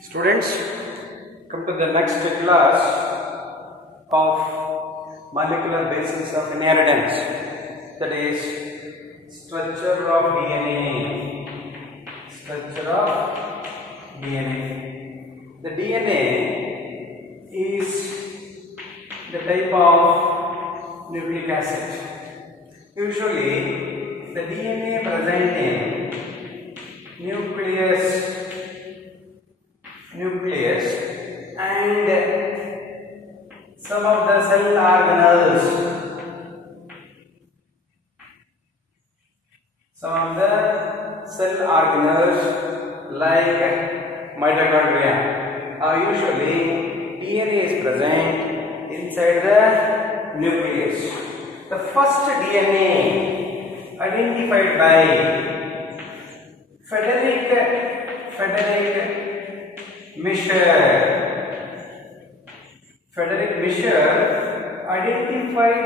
Students, come to the next class of molecular basis of inheritance, that is structure of DNA. Structure of DNA. The DNA is the type of nucleic acid. Usually, the DNA present in nucleus and some of the cell organelles. Like mitochondria. Usually DNA is present inside the nucleus. The first DNA identified by Frederick Miescher identified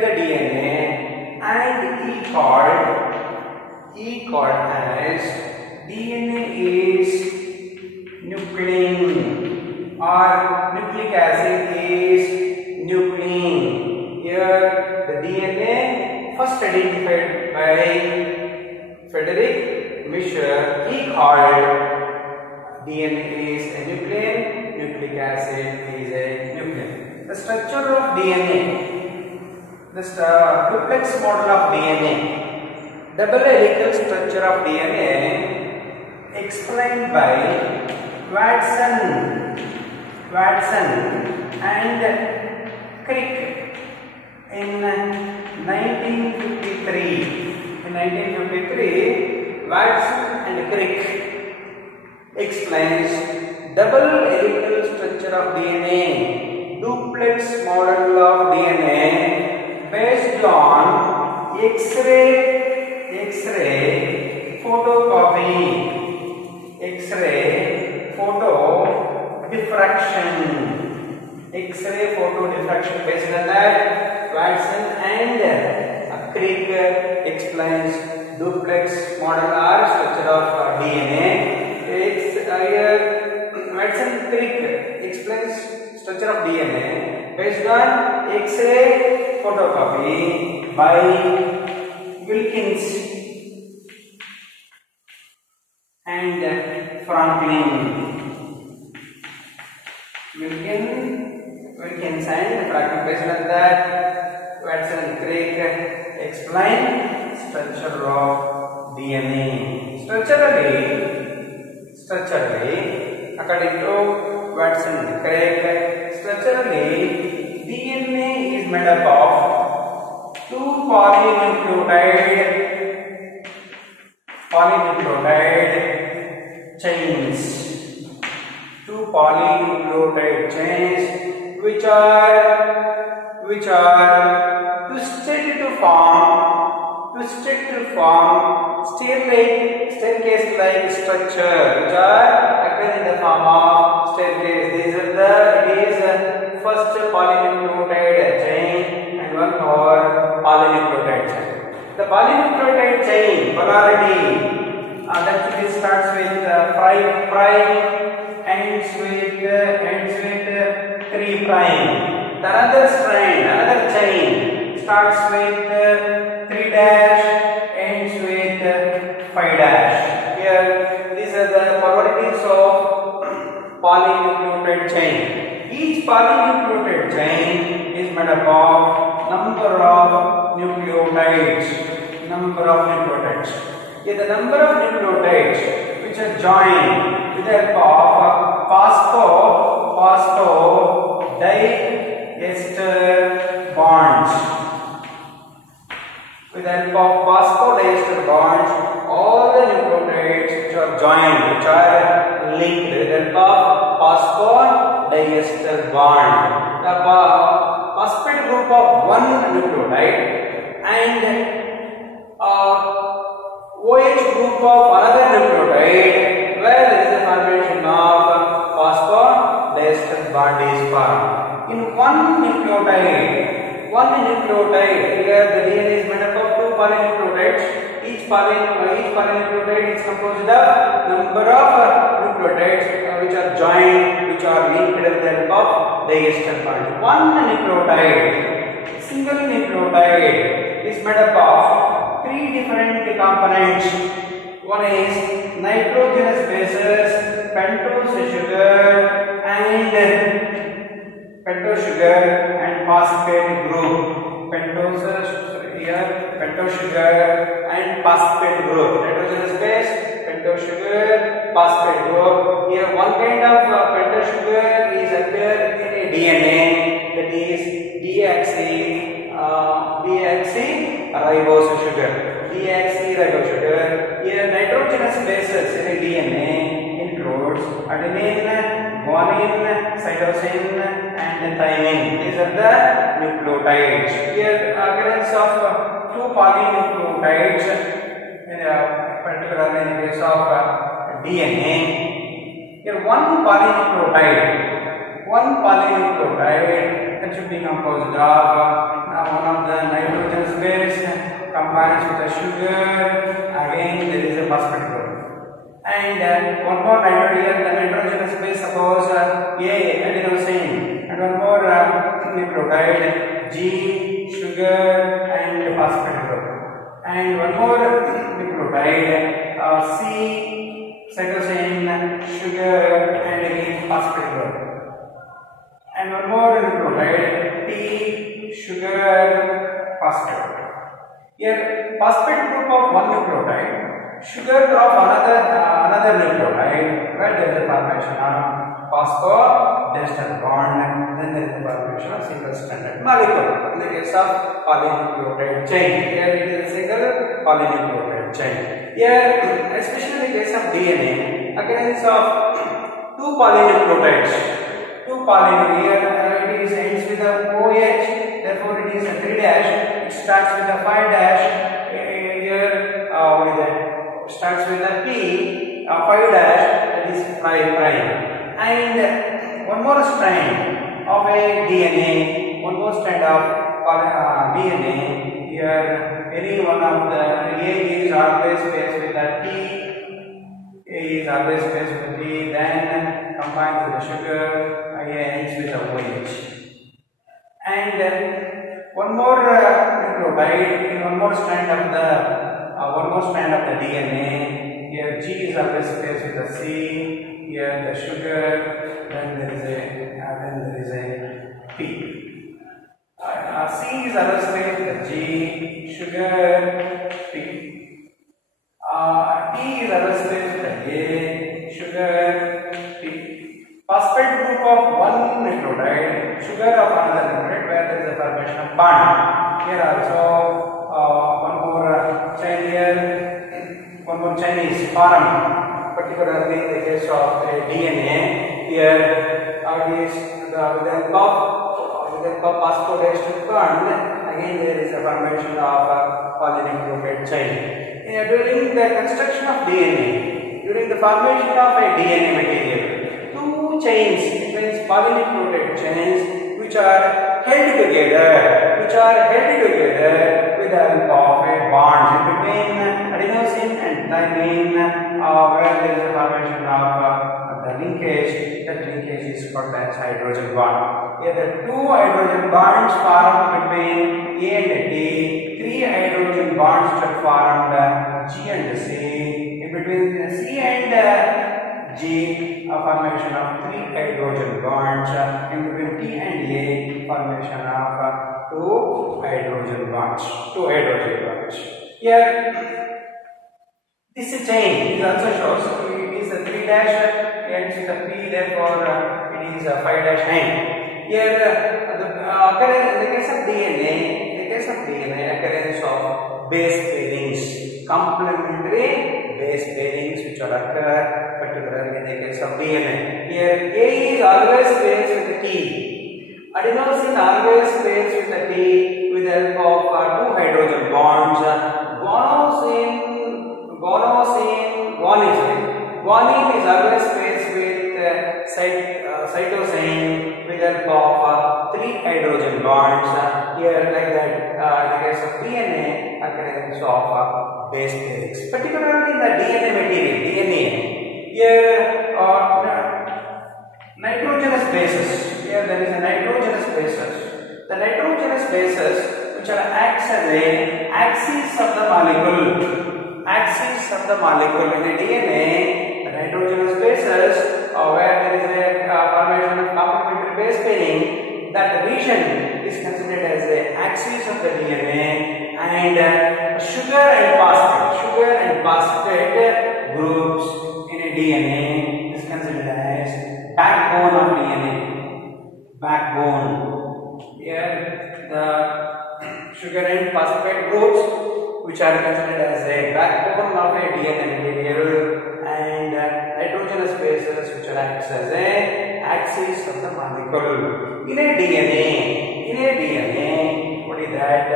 the DNA and he called as DNA is nuclein or nucleic acid is nuclein. Here the DNA first identified by Frederick Miescher, he called DNA is a nuclein, nucleic acid is a nuclein. The structure of DNA, the duplex model of DNA, double helical structure of DNA explained by Watson and Crick in 1953. In 1953, Watson and Crick explains double helical structure of DNA, duplex model of DNA based on X-ray photo diffraction. Based on that, Watson and Crick explains duplex model or structure of DNA. Watson Crick explains structure of DNA based on X-ray photocopy by Wilkins and Franklin. Wilkins and Franklin. Based on that, Watson and Crick explain structure of DNA. Structurally, according to Watson and Crick, structurally DNA is made up of two polynucleotide chains. Two polynucleotide chains which are twisted to form staircase-like structure, which are occur in the form of staircase. It is first polynucleotide chain and one more polynucleotide chain. The polynucleotide chain polarity that starts with 5' ends with 3'. The another chain starts with 3' ends with 5'. Here, these are the polarities of polynucleotide chain. Each polynucleotide chain is made up of number of nucleotides. Here, the number of nucleotides which are joined with the help of phosphodiester bonds. With the help of phosphodiester bonds, all the nucleotides which are joined, which are linked with the help of phosphodiester bond. The phosphate group of one nucleotide and OH group of another nucleotide, where there is a formation of phosphodiester bond is formed. In one nucleotide, here the DNA is made up of two polynucleotides. Each polynucleotide is composed of number of diester bond. One nucleotide, single nucleotide, is made up of three different components. One is nitrogenous bases, pentose sugar and phosphate group. Pentose sugar and phosphate group. Nitrogenous base, pentose sugar, phosphate group. Here one kind of pentose sugar is occur in a DNA, that is deoxyribose sugar. Deoxyribose sugar. Here nitrogenous bases in a DNA includes adenine, guanine, cytosine and thymine. These are the nucleotides. Here occurrence of two polynucleotides, particularly in the case of DNA. Here one polynucleotide that should be composed of one of the nitrogenous base combines with the sugar. Again there is a phosphate group. And one more nitrogen, the nitrogenous base, suppose A, adenosine, and one more nucleotide G, sugar and phosphate group, and one more nucleotide C, cytosine, sugar and again phosphate group, and one more nucleotide T, sugar, phosphate. Here phosphate group of one nucleotide, sugar of another nucleotide, where there is a formation of phosphodiester bond, then there is a formation of single stranded molecule. In the case of polynucleotide chain, here it is a single polynucleotide chain. Here, especially in the case of DNA, occurrence of two polynucleotides. Here it is ends with a OH, therefore it is a 3 dash. It starts with a 5 dash. Here, what is that? Starts with a P, 5 dash, that is 5 prime. And one more strand of a DNA, one more strand of DNA. Here, any one of the A is always based with a T, A is always based with T, then combined with the sugar, A ends with a OH. And one more nucleotide, one more strand of the DNA. Here G is always spaced with a C. Here the sugar. Then there is a P. C is always spaced with a G. Sugar. P. T is always spaced with a A. Sugar. P. Phosphate group of one nucleotide. Sugar of another nucleotide, where there is a formation of bond. Here also. One more chain is formed, particularly in the case of DNA. Here it is with the phosphodiester bond. Again there is a formation of polynucleotide chain. During the construction of DNA, during the formation of a DNA material, two chains, it means polynucleotide chains, which are held together with the help of a bond between adenosine and thymine, where there is a formation of the linkage. That linkage is called as hydrogen bond. Here the two hydrogen bonds formed between A and T, three hydrogen bonds which are formed G and C. In between C and G, a formation of three hydrogen bonds. In between T and A, formation of two hydrogen bonds. Here, this chain is also shows it is a 3 dash ends with a P, therefore it is a 5 dash end. Here, in the case of DNA, occurrence of base pairings, complementary base pairings which are occur particularly in the case of DNA. Here, A is always pairs with a T. Adenosine always pairs with a T with the help of two hydrogen bonds. Guanine is always pairs with cytosine with the help of three hydrogen bonds. Here, like that, in the case of DNA, occurrence of base pairings, particularly in the DNA material. Here, nitrogenous bases. Here there is a nitrogenous bases which are acts as a axis of the molecule. Axis of the molecule in a DNA, the nitrogenous bases where there is a formation of complementary base pairing, that region is considered as the axis of the DNA, and sugar and phosphate groups in a DNA is considered as backbone of DNA. Backbone. Here the sugar and phosphate groups which are considered as a backbone of a DNA material, and nitrogenous bases which are acts as a axis of the molecule. In a DNA, what is that?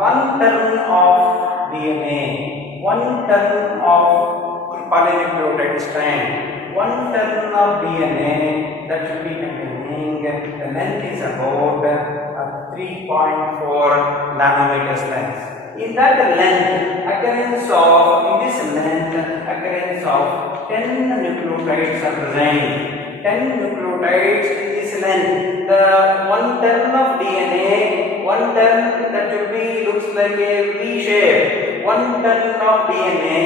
1 ton of DNA, 1 ton of polynucleotide strand, 1 ton of DNA that should be containing, the length is about 3.4 nanometers length. In that length, occurrence of 10 nucleotides are present. 10 nucleotides in this length. The 1 ton of DNA, 1 ton that will be looks like a V shape. 1 ton of DNA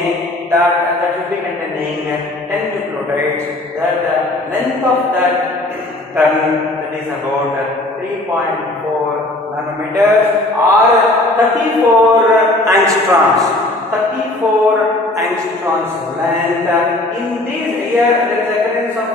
that will be containing 10 nucleotides. That length of that ton, that is about 3.4 nanometers or 34 angstroms. 34 angstroms length. In this here there is occurrence of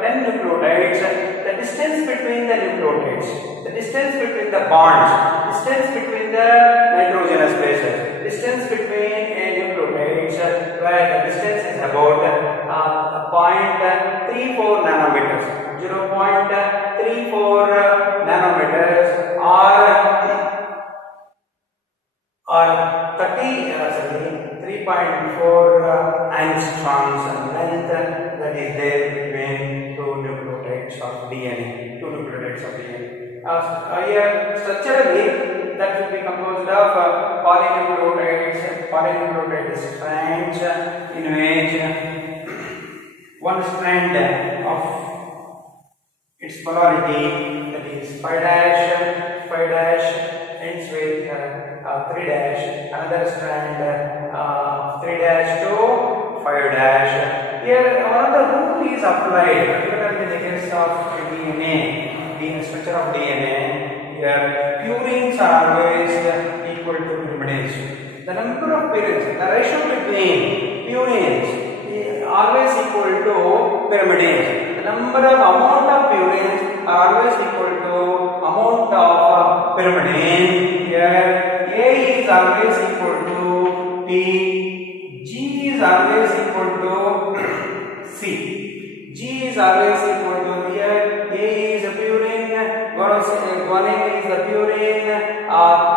10 nucleotides. The distance between the nucleotides, the distance between the bonds, distance between the nitrogenous bases, distance between nucleotides, where the distance is about 0.34 nanometers, 0.34 nanometers or 3.4 angstroms length that is there between two nucleotides of DNA. Here structurally that will be composed of polynucleotide strands in which one strand of its polarity, that is 5' ends with 3', another strand 3' to 5'. Here another rule is applied, particularly in the case of DNA, in the structure of DNA. Here purines are always equal to pyrimidines. The number of purines, the ratio between purines is always equal to pyrimidines. The number of amount of purines are always equal to amount of pyrimidine. Here A is always equal to P, G is always equal to C. G is always equal to, here A is a purine, guanine is the purine,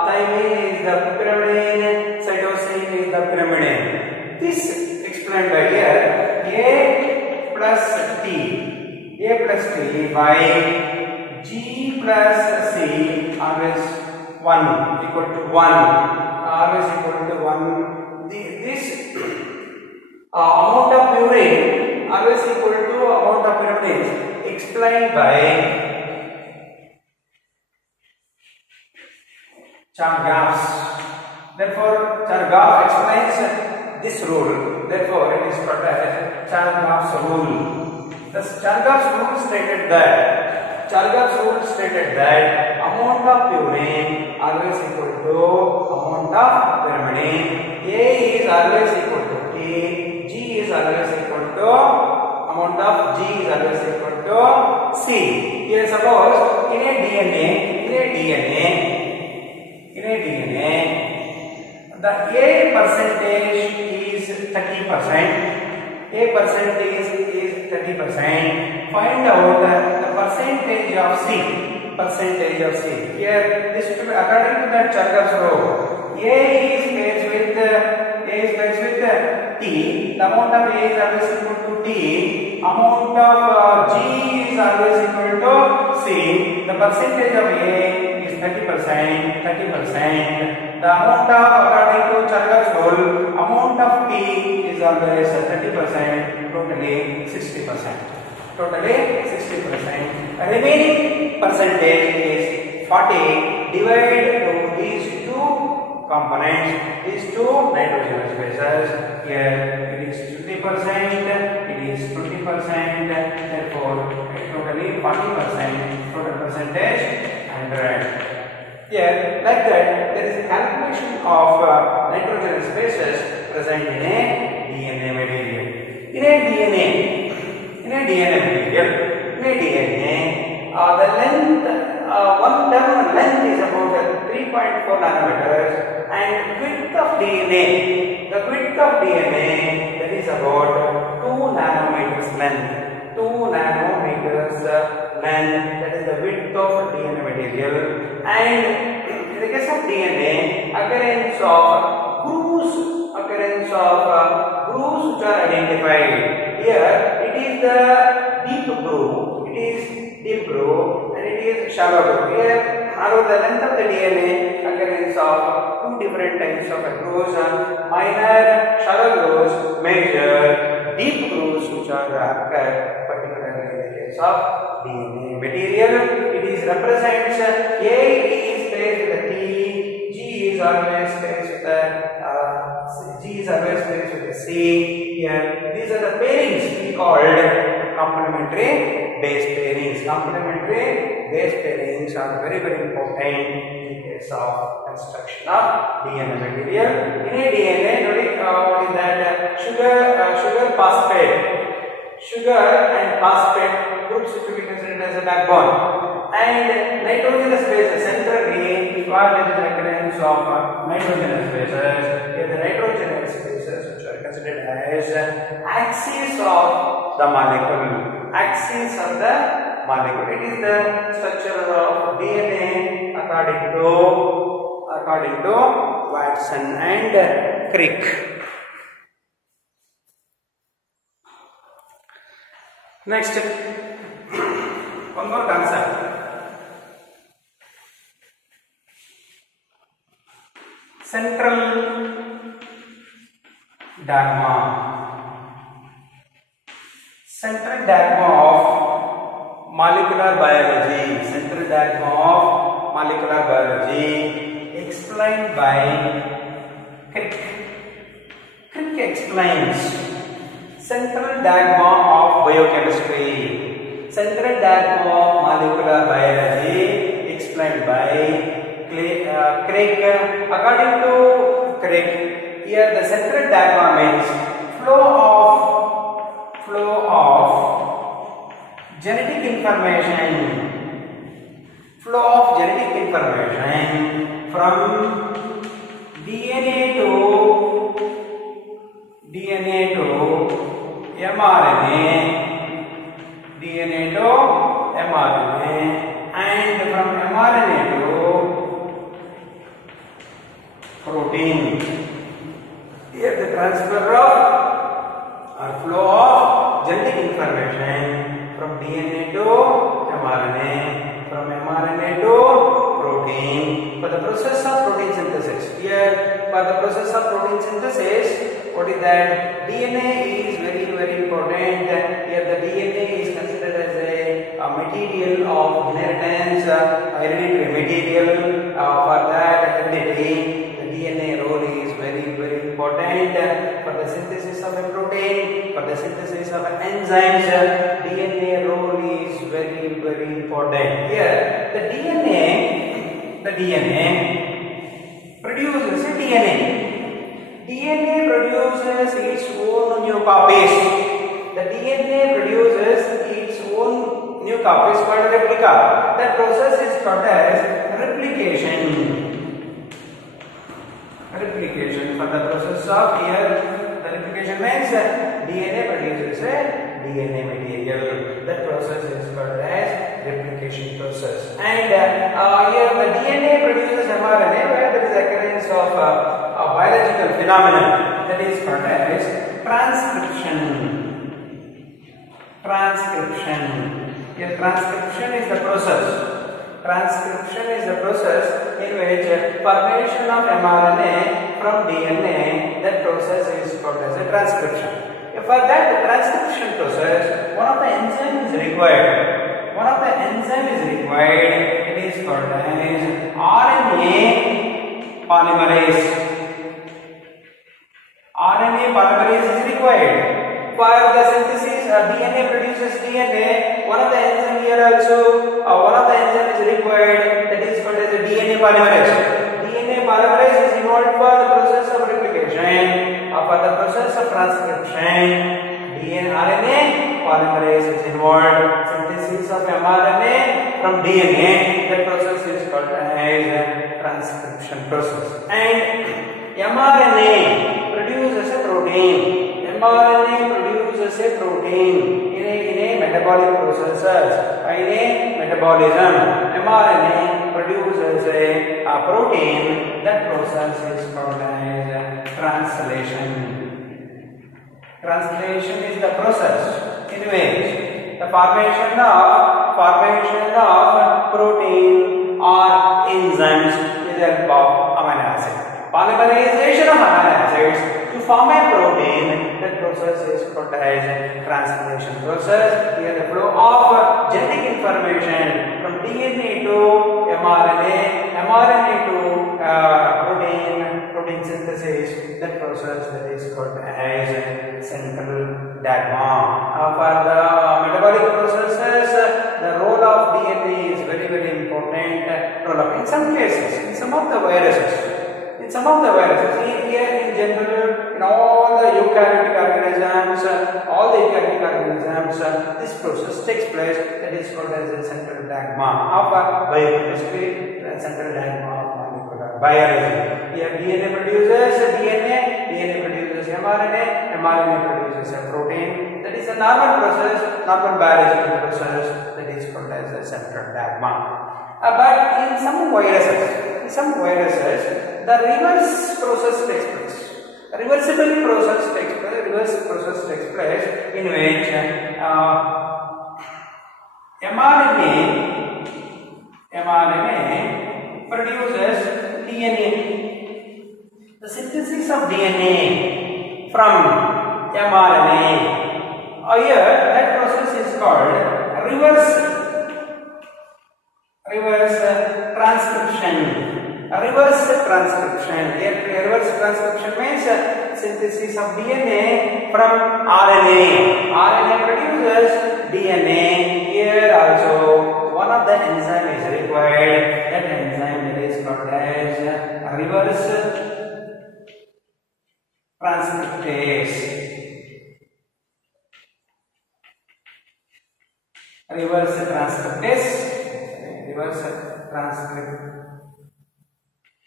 thymine is the pyrimidine, cytosine is the pyrimidine. This explained by here. A plus T by G plus C always 1 equal to 1, always equal to 1. This amount of purine always equal to amount of pyrimidines explained by Chargaff's. Therefore, Chargaff explains this rule. Therefore, it is called as Chargaff's rule. Thus, Chargaff's rule stated that amount of purine always equal to amount of pyrimidine. A is always equal to T. G is always equal to amount of G is always equal to C. Here, suppose in a DNA, the A percentage is 30%. A percentage is 30%. Find out the percentage of C. Here, this should be according to that Chargaff's rule. A is pairs with T. The amount of A is always equal to T. Amount of G is always equal to C. The percentage of A is 30%. The amount of, according to Chargaff's rule, amount of T is always 30%. Totally 60%. Remaining percentage is 40 divide to these two components, these two nitrogenous bases. Here it is 50%, it is 20%, therefore totally 40%, total percentage 100. Here, like that, there is a calculation of nitrogenous bases present in a DNA material. In a DNA material, the length, one term length is about 3.4 nanometers, and width of DNA, the width of DNA, that is about 2 nanometers length. 2 nanometers length, that is the width of DNA material. And in the case of DNA, occurrence of grooves which are identified. Here it is the deep groove, and it is shallow groove. Here, along the length of the DNA, occurrence of two different types of grooves, minor shallow grooves, major deep grooves which are occurred particularly in the case of DNA material. It is represents A is placed with a T, G is always placed with a C. Here, these are the pairings we called complementary base pairings. Complementary base pairings are very important in the case of construction of DNA material. In a DNA, what is that? Sugar and phosphate groups which we consider as a backbone. And nitrogenous bases, centrally, what is the occurrence of nitrogenous bases? Here the nitrogenous bases which are considered as axis of the molecule. It is the structure of DNA according to Watson and Crick. Next, one more concept. Central dogma of molecular biology, explained by Crick. Crick explains central dogma of biochemistry, central dogma of molecular biology, explained by Crick. According to Crick, here the central dogma means flow of genetic information from DNA to mRNA, and from mRNA to protein. Here the transfer of or flow of genetic information from DNA to mRNA, from mRNA to protein, for the process of protein synthesis. Here, for the process of protein synthesis, what is that? DNA is very important. Here the DNA is considered as a material of inheritance, hereditary material. For that heredity, the DNA role is very important for the synthesis of a protein, for the synthesis of enzymes. DNA role is very important. Here, the DNA produces DNA. DNA produces its own new copies. The DNA produces its own new copies called replica. That process is called as replication. For the process of here, the replication means DNA produces a DNA material. That process is called as replication process. And here the DNA produces mRNA, where there is occurrence of a biological phenomenon that is called as transcription. Here transcription is the process. In which formation of mRNA from DNA, that process is called as a transcription. For that transcription process, one of the enzymes is required. one of the enzyme is required. It is called as RNA polymerase. RNA polymerase is required. For the synthesis, DNA produces DNA. One of the enzyme here also, one of the enzyme is required. That is called as the DNA polymerase. DNA polymerase is involved for the process of replication, or for the process of transcription. RNA polymerase is involved. Synthesis of mRNA from DNA. That process is called as transcription process. And mRNA produces a protein. mRNA produces a protein in a metabolic processes. In a metabolism, mRNA produces a protein. That process is called as translation. Translation is the process in which the formation of protein or enzymes with the help of amino acid. Polymerization of amino acids to form a protein. That process is called as translation process. Here the flow of genetic information from DNA to mRNA, mRNA to protein synthesis. That process that is called as central dogma. For the metabolic processes, the role of DNA is very, very important. In some cases, in some of the viruses, here in general, in all the eukaryotic organisms, this process takes place. That is called as the central dogma of biology, central dogma of molecular biology. Here DNA produces mRNA, mRNA produces a protein. That is a normal process, normal biological process. That is called as the central dogma. But in some viruses, the reverse process takes place. Reversible process takes place in which mRNA produces DNA. The synthesis of DNA from mRNA. Here, that process is called reverse transcription. Reverse transcription means synthesis of DNA from RNA. RNA produces DNA. Here also one of the enzyme is required. That enzyme is called as reverse transcriptase. Reverse transcriptase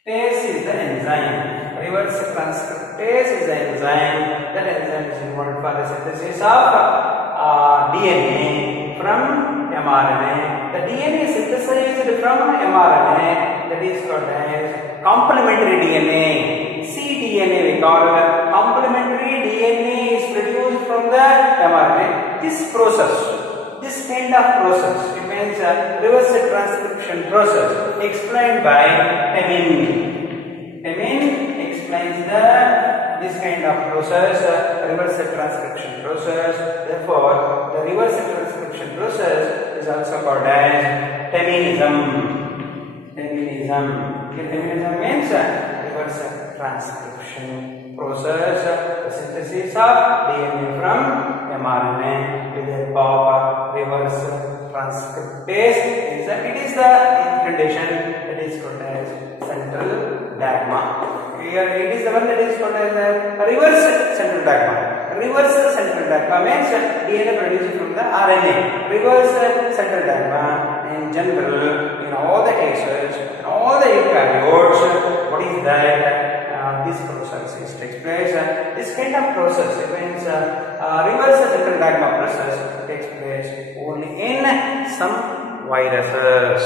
is the enzyme. Reverse transcriptase is the enzyme. That enzyme is involved for the synthesis of DNA from mRNA. The DNA synthesized from mRNA, that is called as complementary DNA. cDNA we call it. Complementary DNA is produced from the mRNA. This kind of process, it means reverse transcription process, explained by Temin. Temin explains this kind of process, reverse transcription process. Therefore, the reverse transcription process is also called as Teminism. Teminism means reverse transcription process, the synthesis of DNA from mRNA with the help of reverse transcriptase. It is the condition that is called as central dogma. Here it is the one that is called as reverse central dogma. Reverse central dogma means DNA produced from the RNA. Reverse central dogma in general, in all the cases, in all the eukaryotes, what is that? This process takes place. This kind of process, it means reverse central dogma process takes place only in some viruses.